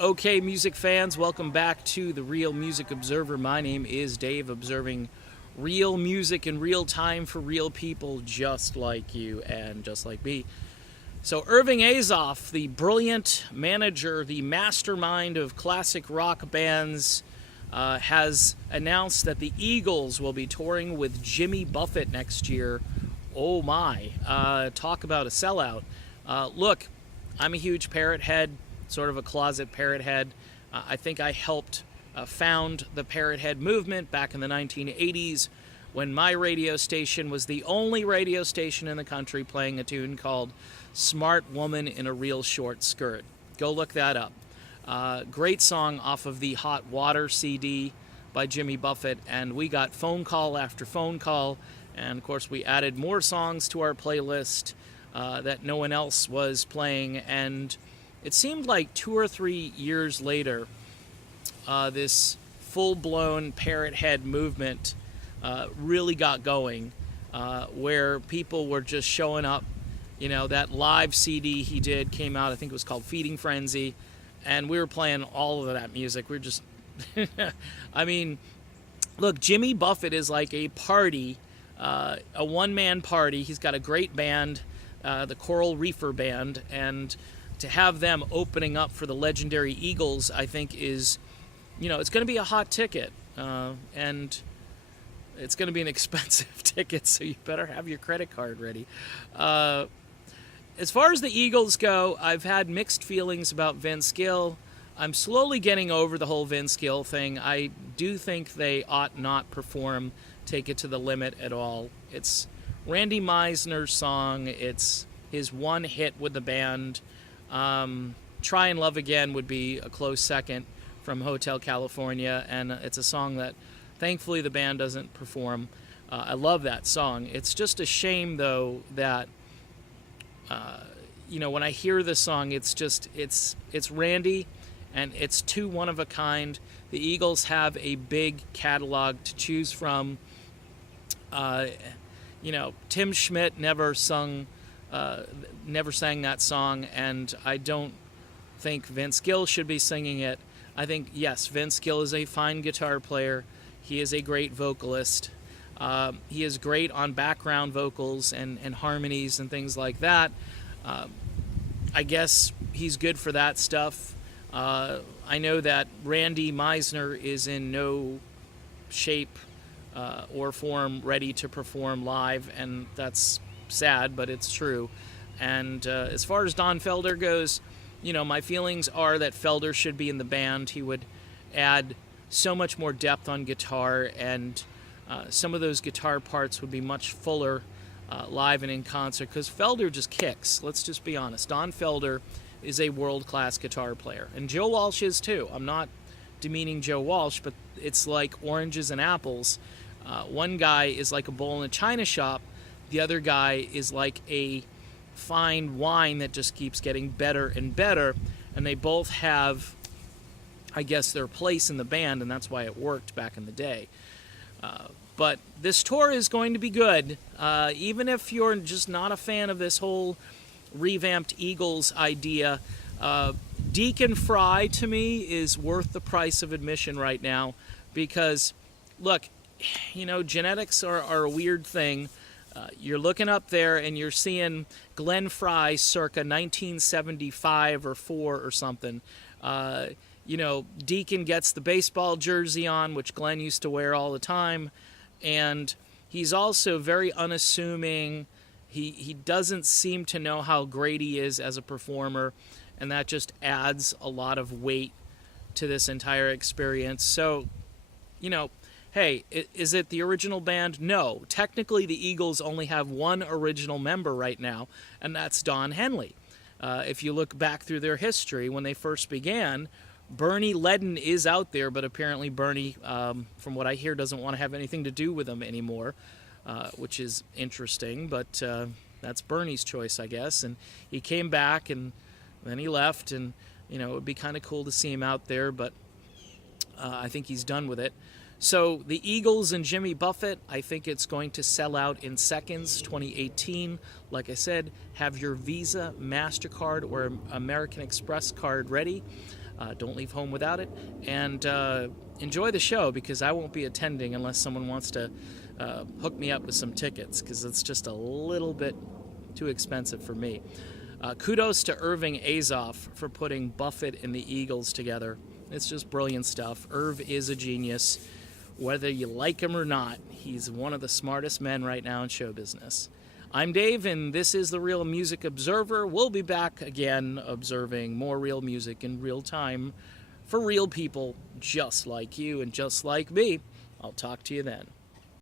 Okay, music fans, welcome back to the Real Music Observer. My name is Dave, observing real music in real time for real people just like you and just like me. So, Irving Azoff, the brilliant manager, the mastermind of classic rock bands, has announced that the Eagles will be touring with Jimmy Buffett next year. Oh my, talk about a sellout. Look, I'm a huge Parrot head, sort of a closet Parrot head. I think I helped found the Parrot head movement back in the 1980s when my radio station was the only radio station in the country playing a tune called Smart Woman in a Real Short Skirt. Go look that up. Great song off of the Hot Water CD by Jimmy Buffett, and we got phone call after phone call, and of course we added more songs to our playlist that no one else was playing, and it seemed like 2 or 3 years later, this full-blown Parrot head movement really got going, where people were just showing up. You know, that live CD he did came out, I think it was called Feeding Frenzy, and we were playing all of that music. We were just, I mean, look, Jimmy Buffett is like a party, a one-man party. He's got a great band, the Coral Reefer Band, and to have them opening up for the legendary Eagles, I think is, it's going to be a hot ticket, and it's going to be an expensive ticket, so you better have your credit card ready. As far as the Eagles go, I've had mixed feelings about Vince Gill. I'm slowly getting over the whole Vince Gill thing. I do think they ought not perform Take It to the Limit at all. It's Randy Meisner's song. It's his one hit with the band. Try and Love Again would be a close second from Hotel California, and it's a song that thankfully the band doesn't perform. I love that song. It's just a shame, though, that when I hear the song, it's Randy, and it's too one of a kind. The Eagles have a big catalog to choose from. Tim Schmidt never sang that song, and I don't think Vince Gill should be singing it. I think, yes, Vince Gill is a fine guitar player. He is a great vocalist. He is great on background vocals and harmonies and things like that. I guess he's good for that stuff. I know that Randy Meisner is in no shape or form ready to perform live, and that's sad, but it's true. And as far as Don Felder goes, my feelings are that Felder should be in the band. He would add so much more depth on guitar, and some of those guitar parts would be much fuller live and in concert, because Felder just kicks. Let's just be honest. Don Felder is a world-class guitar player, and Joe Walsh is too. I'm not demeaning Joe Walsh, but it's like oranges and apples. One guy is like a bowl in a china shop. The other guy is like a fine wine that just keeps getting better and better, and they both have, I guess, their place in the band, and that's why it worked back in the day. But this tour is going to be good, even if you're just not a fan of this whole revamped Eagles idea. Deacon Fry, to me, is worth the price of admission right now, because, look, genetics are a weird thing. You're looking up there and you're seeing Glenn Fry circa 1975 or 4 or something. Deacon gets the baseball jersey on, which Glenn used to wear all the time, and he's also very unassuming. He doesn't seem to know how great he is as a performer, and that just adds a lot of weight to this entire experience. So, hey, is it the original band? No. Technically, the Eagles only have one original member right now, and that's Don Henley. If you look back through their history, when they first began, Bernie Ledden is out there, but apparently Bernie, from what I hear, doesn't want to have anything to do with them anymore, which is interesting, but that's Bernie's choice, I guess. And he came back, and then he left, and, it would be kind of cool to see him out there, but I think he's done with it. So the Eagles and Jimmy Buffett, I think it's going to sell out in seconds, 2018. Like I said, have your Visa, MasterCard, or American Express card ready. Don't leave home without it. And enjoy the show, because I won't be attending unless someone wants to hook me up with some tickets, because it's just a little bit too expensive for me. Kudos to Irving Azoff for putting Buffett and the Eagles together. It's just brilliant stuff. Irv is a genius. Whether you like him or not, he's one of the smartest men right now in show business. I'm Dave, and this is the Real Music Observer. We'll be back again observing more real music in real time for real people just like you and just like me. I'll talk to you then.